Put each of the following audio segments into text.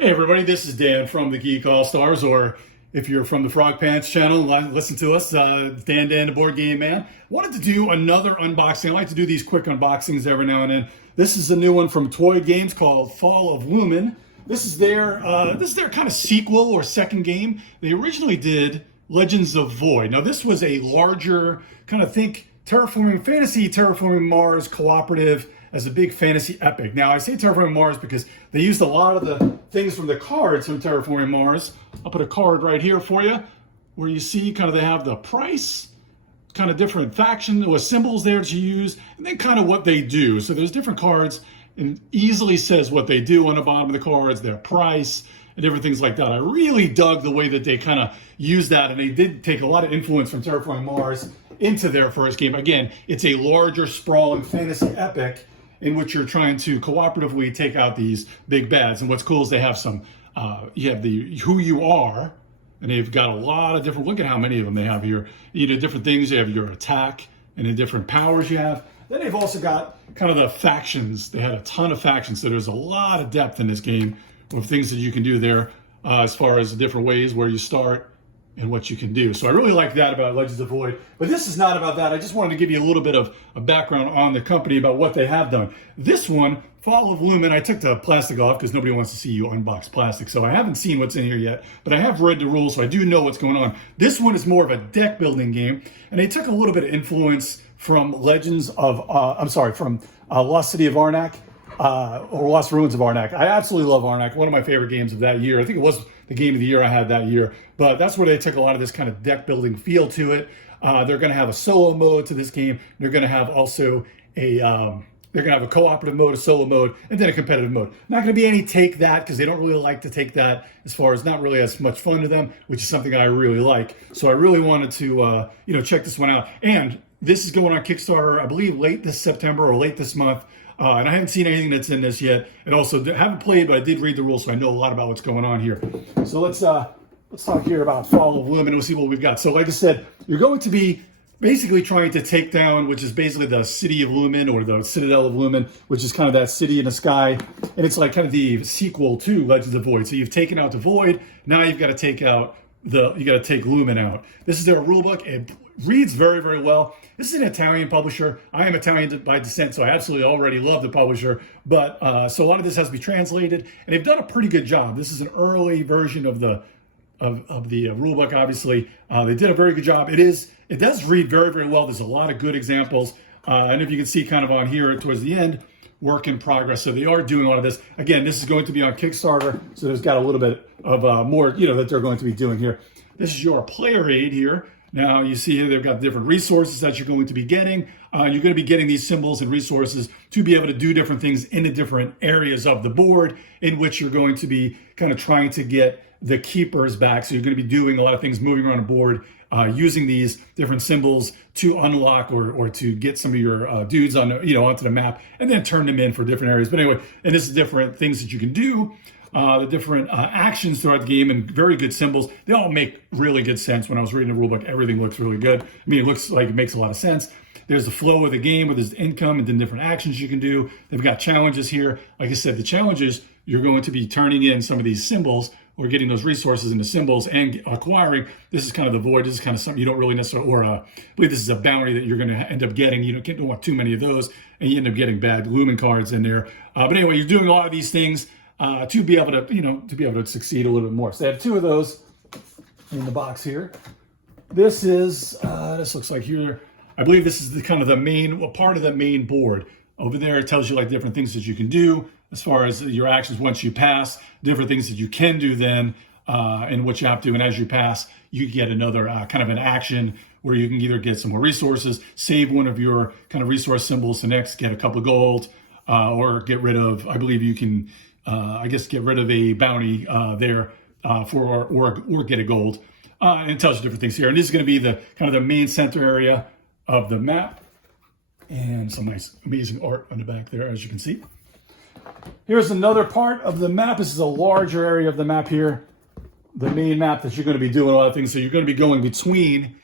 Hey everybody, this is Dan from the Geek All Stars, or if you're from the Frog Pants channel, listen to us, Dan the Board Game Man. Wanted to do another unboxing. I like to do these quick unboxings every now and then. This is a new one from Toy Games called Fall of Lumen. This is their kind of sequel or second game. They originally did Legends of Void. Now this was a larger kind of think Terraforming Fantasy, Terraforming Mars cooperative as a big fantasy epic. Now I say Terraforming Mars because they used a lot of the things from the cards from Terraforming Mars. I'll put a card right here for you where you see kind of they have the price, kind of different faction with symbols there to use, and then kind of what they do. So there's different cards and easily says what they do on the bottom of the cards, their price, and different things like that. I really dug the way that they kind of used that, and they did take a lot of influence from Terraforming Mars into their first game. Again, it's a larger, sprawling fantasy epic in which you're trying to cooperatively take out these big bads. And what's cool is they have some, you have the who you are, and they've got a lot of different, look at how many of them they have here. You know, different things, you have your attack and the different powers you have. Then they've also got kind of the factions. They had a ton of factions, so there's a lot of depth in this game of things that you can do there as far as the different ways where you start and what you can do. So I really like that about Legends of Void. But this is not about that. I just wanted to give you a little bit of a background on the company about what they have done. This one, Fall of Lumen, I took the plastic off because nobody wants to see you unbox plastic. So I haven't seen what's in here yet, but I have read the rules, so I do know what's going on. This one is more of a deck building game, and they took a little bit of influence from from Lost City of Arnak, or Lost Ruins of Arnak. I absolutely love Arnak, one of my favorite games of that year. I think it was the game of the year I had that year, but that's where they took a lot of this kind of deck building feel to it. They're going to have a solo mode to this game. They're going to have also they're going to have a cooperative mode, a solo mode, and then a competitive mode. Not going to be any take that because they don't really like to take that as far as not really as much fun to them, which is something I really like. So I really wanted to check this one out. And this is going on Kickstarter, I believe, late this September or late this month. And I haven't seen anything that's in this yet. And also haven't played, but I did read the rules, so I know a lot about what's going on here. So let's talk here about Fall of Lumen and we'll see what we've got. So like I said, you're going to be basically trying to take down, which is basically the city of Lumen or the Citadel of Lumen, which is kind of that city in the sky. And it's like kind of the sequel to Legends of Void. So you've taken out the Void, now you've got to take out you got to take Lumen out. This is their rule book. It reads very, very well. This is an Italian publisher. I am Italian by descent, so I absolutely already love the publisher. But so a lot of this has to be translated, and they've done a pretty good job. This is an early version of the rule book. Obviously, they did a very good job. It does read very, very well. There's a lot of good examples, and if you can see, kind of on here towards the end, work in progress. So they are doing a lot of this. Again, this is going to be on Kickstarter, so there's got a little bit of more, that they're going to be doing here. This is your player aid here. Now you see here they've got different resources that you're going to be getting. You're going to be getting these symbols and resources to be able to do different things in the different areas of the board in which you're going to be kind of trying to get the keepers back. So you're going to be doing a lot of things moving around a board, using these different symbols to unlock or to get some of your dudes on onto the map and then turn them in for different areas. But anyway, and this is different things that you can do. The different actions throughout the game and very good symbols. They all make really good sense. When I was reading the rulebook, everything looks really good. I mean, it looks like it makes a lot of sense. There's the flow of the game where there's income and then different actions you can do. They've got challenges here. Like I said, the challenges, you're going to be turning in some of these symbols or getting those resources into symbols and acquiring. This is kind of the void. This is kind of something you don't really necessarily, I believe this is a bounty that you're going to end up getting. You don't want too many of those, and you end up getting bad Lumen cards in there. But anyway, you're doing a lot of these things to be able to succeed a little bit more. So they have two of those in the box here. This is this looks like here. I believe this is the kind of the main part of the main board. Over there, it tells you like different things that you can do as far as your actions once you pass, different things that you can do then, and what you have to. And as you pass, you get another kind of an action where you can either get some more resources, save one of your kind of resource symbols to next, get a couple of gold, or get rid of, I believe you can, get rid of a bounty there or get a gold. And it tells you different things here. And this is going to be the kind of the main center area of the map. And some nice, amazing art on the back there, as you can see. Here's another part of the map. This is a larger area of the map here. The main map that you're going to be doing a lot of things. So you're going to be going between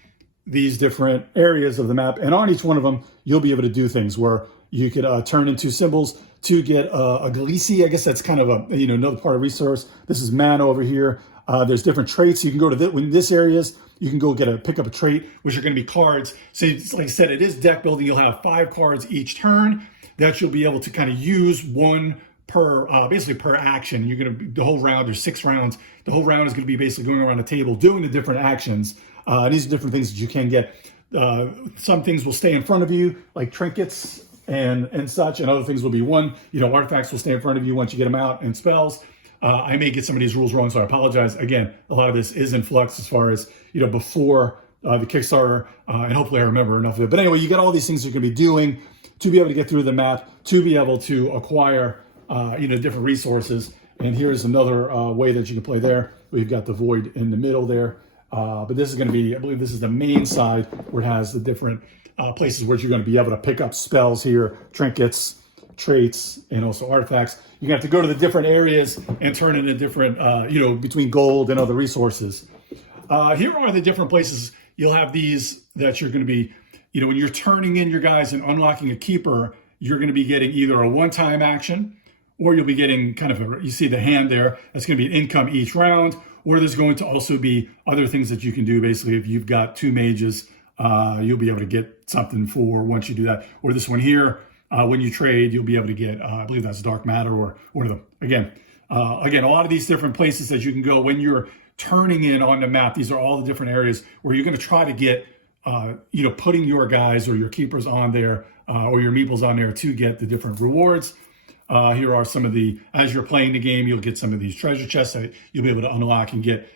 these different areas of the map. And on each one of them, you'll be able to do things where you could turn into symbols to get a Glisi. I guess that's kind of a, another part of resource. This is mana over here. There's different traits. You can go to this areas. You can go pick up a trait, which are going to be cards. So like I said, it is deck building. You'll have 5 cards each turn that you'll be able to kind of use, one per, basically per action. You're going to, the whole round, there's 6 rounds. The whole round is going to be basically going around the table, doing the different actions. These are different things that you can get. Some things will stay in front of you, like trinkets and such, and other things will be artifacts will stay in front of you once you get them out, and spells. I may get some of these rules wrong, so I apologize. Again, a lot of this is in flux as far as, before the Kickstarter, and hopefully I remember enough of it. But anyway, you got all these things you're going to be doing to be able to get through the map, to be able to acquire, different resources. And here's another way that you can play there. We've got the void in the middle there. But this is going to be, I believe this is the main side where it has the different places where you're going to be able to pick up spells here, trinkets, traits, and also artifacts. You're going to have to go to the different areas and turn into different, between gold and other resources. Here are the different places. You'll have these that you're going to be, when you're turning in your guys and unlocking a keeper, you're going to be getting either a one-time action, or you'll be getting kind of you see the hand there, that's going to be an income each round, or there's going to also be other things that you can do. Basically, if you've got 2 mages, you'll be able to get something for once you do that. Or this one here, when you trade, you'll be able to get, I believe that's dark matter or one of them. Again, a lot of these different places that you can go when you're turning in on the map. These are all the different areas where you're going to try to get, putting your guys or your keepers on there, or your meeples on there to get the different rewards. Here are some of the, as you're playing the game, you'll get some of these treasure chests that you'll be able to unlock and get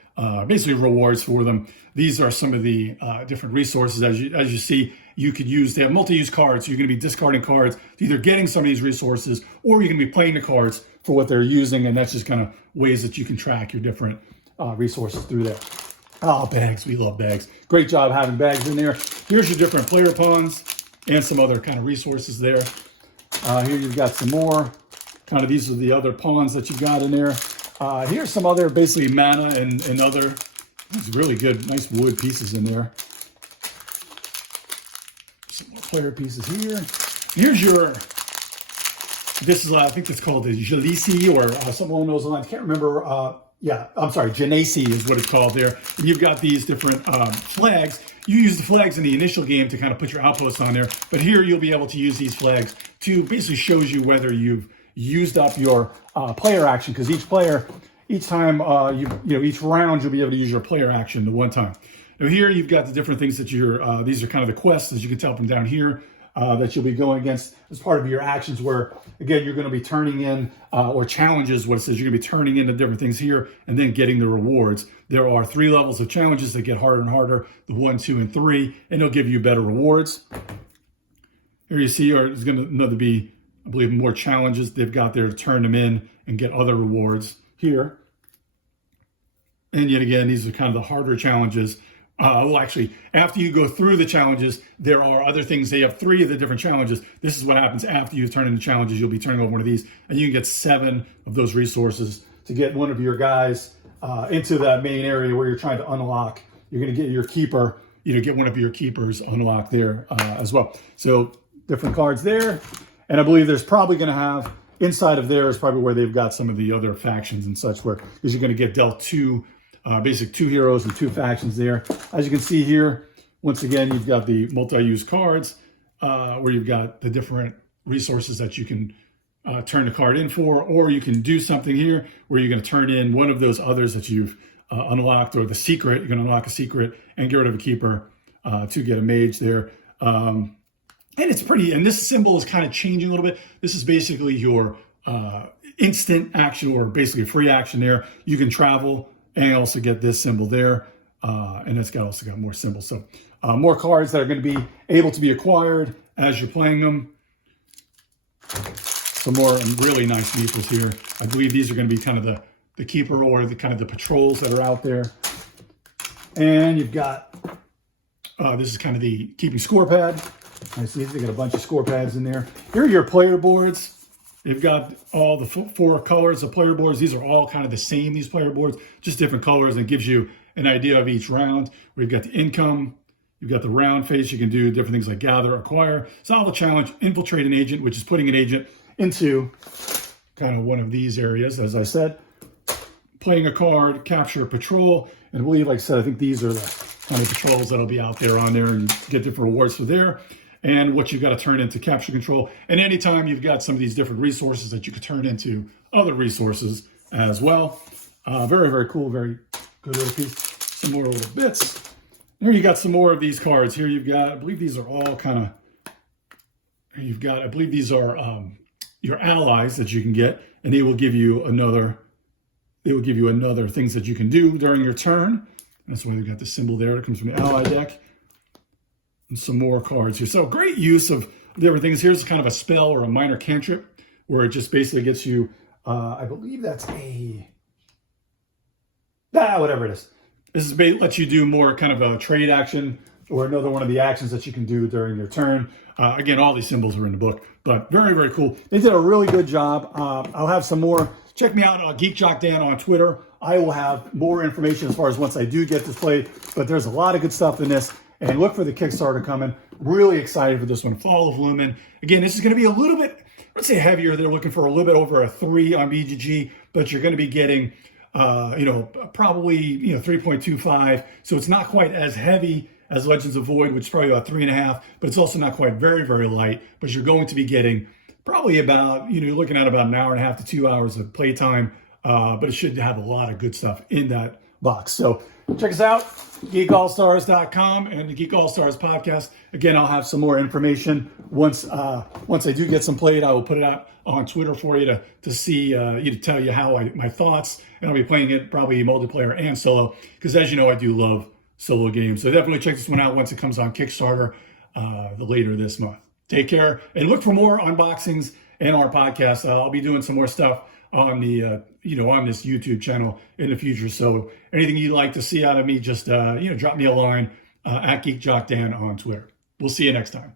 basically rewards for them. These are some of the different resources. As you see, you could use, they have multi-use cards. So you're going to be discarding cards, either getting some of these resources, or you're going to be playing the cards for what they're using. And that's just kind of ways that you can track your different resources through there. Oh, bags. We love bags. Great job having bags in there. Here's your different player pawns and some other kind of resources there. Here you've got some more. Kind of these are the other pawns that you've got in there. Here's some other basically mana and other. These really good, nice wood pieces in there. Some more player pieces here. Here's your, this is, I think it's called the Jalisi or something along those lines. I can't remember. Yeah, I'm sorry, Genasi is what it's called there. And you've got these different flags. You use the flags in the initial game to kind of put your outposts on there. But here you'll be able to use these flags to basically shows you whether you've used up your player action, because each player, each time each round you'll be able to use your player action the one time. Now here you've got the different things that you're, these are kind of the quests, as you can tell from down here, that you'll be going against as part of your actions, where again you're going to be turning in or challenges, what it says, you're going to be turning into different things here and then getting the rewards. There are 3 levels of challenges that get harder and harder, the 1, 2, and 3, and they'll give you better rewards. Here you see, there's going to be, I believe, more challenges they've got there to turn them in and get other rewards here. And yet again, these are kind of the harder challenges. Well, actually, after you go through the challenges, there are other things. They have 3 of the different challenges. This is what happens after you turn in the challenges. You'll be turning over one of these, and you can get 7 of those resources to get one of your guys into that main area where you're trying to unlock. You're going to get your keeper, get one of your keepers unlocked there as well. So different cards there. And I believe there's probably going to have, inside of there is probably where they've got some of the other factions and such, where because you're going to get dealt 2 heroes and 2 factions there. As you can see here, once again, you've got the multi-use cards where you've got the different resources that you can turn the card in for, or you can do something here where you're going to turn in one of those others that you've unlocked, or the secret. You're going to unlock a secret and get rid of a keeper to get a mage there. And it's pretty, and this symbol is kind of changing a little bit. This is basically your instant action, or basically a free action there. You can travel and also get this symbol there. And it's also got more symbols. So more cards that are going to be able to be acquired as you're playing them. Some more really nice meeples here. I believe these are going to be kind of the keeper, or the kind of the patrols that are out there. And you've got, this is kind of the keeping score pad. I see they got a bunch of score pads in there. Here are your player boards. They've got all the 4 colors of player boards. These are all kind of the same, these player boards, just different colors, and it gives you an idea of each round. We've got the income, you've got the round phase. You can do different things like gather, acquire, solve a challenge, infiltrate an agent, which is putting an agent into kind of one of these areas, as I said. Playing a card, capture a patrol, and I believe, like I said, I think these are the kind of patrols that'll be out there on there and get different rewards for there. And what you've got to turn into capture control. And anytime you've got some of these different resources that you could turn into other resources as well. Very, very cool, very good little piece. Some more little bits. There you got some more of these cards. Here you've got, I believe these are all kind of, you've got, I believe these are your allies that you can get, and they will give you another things that you can do during your turn. That's why they've got the symbol there. It comes from the ally deck. And some more cards here. So great use of different things. Here's kind of a spell or a minor cantrip where it just basically gets you, I believe that's whatever it is. This is lets you do more kind of a trade action or another one of the actions that you can do during your turn. Again, all these symbols are in the book, but very, very cool. They did a really good job. I'll have some more. Check me out on Geek Jock Dan on Twitter. I will have more information as far as once I do get this played, but there's a lot of good stuff in this. And look for the Kickstarter coming. Really excited for this one, Fall of Lumen. Again, this is going to be a little bit, let's say heavier. They're looking for a little bit over a 3 on BGG, but you're going to be getting, probably, 3.25. So it's not quite as heavy as Legends of Void, which is probably about 3.5, but it's also not quite very, very light. But you're going to be getting probably about, you're looking at about an hour and a half to 2 hours of playtime. But it should have a lot of good stuff in that box. So check us out, geekallstars.com and the Geek All Stars podcast. Again, I'll have some more information once I do get some played. I will put it out on Twitter for you to see, to tell you how my thoughts. And I'll be playing it probably multiplayer and solo, because as you know, I do love solo games. So definitely check this one out once it comes on Kickstarter later this month. Take care and look for more unboxings and our podcast. I'll be doing some more stuff on the on this YouTube channel in the future. So anything you'd like to see out of me, just drop me a line at Geek Jock Dan on Twitter. We'll see you next time.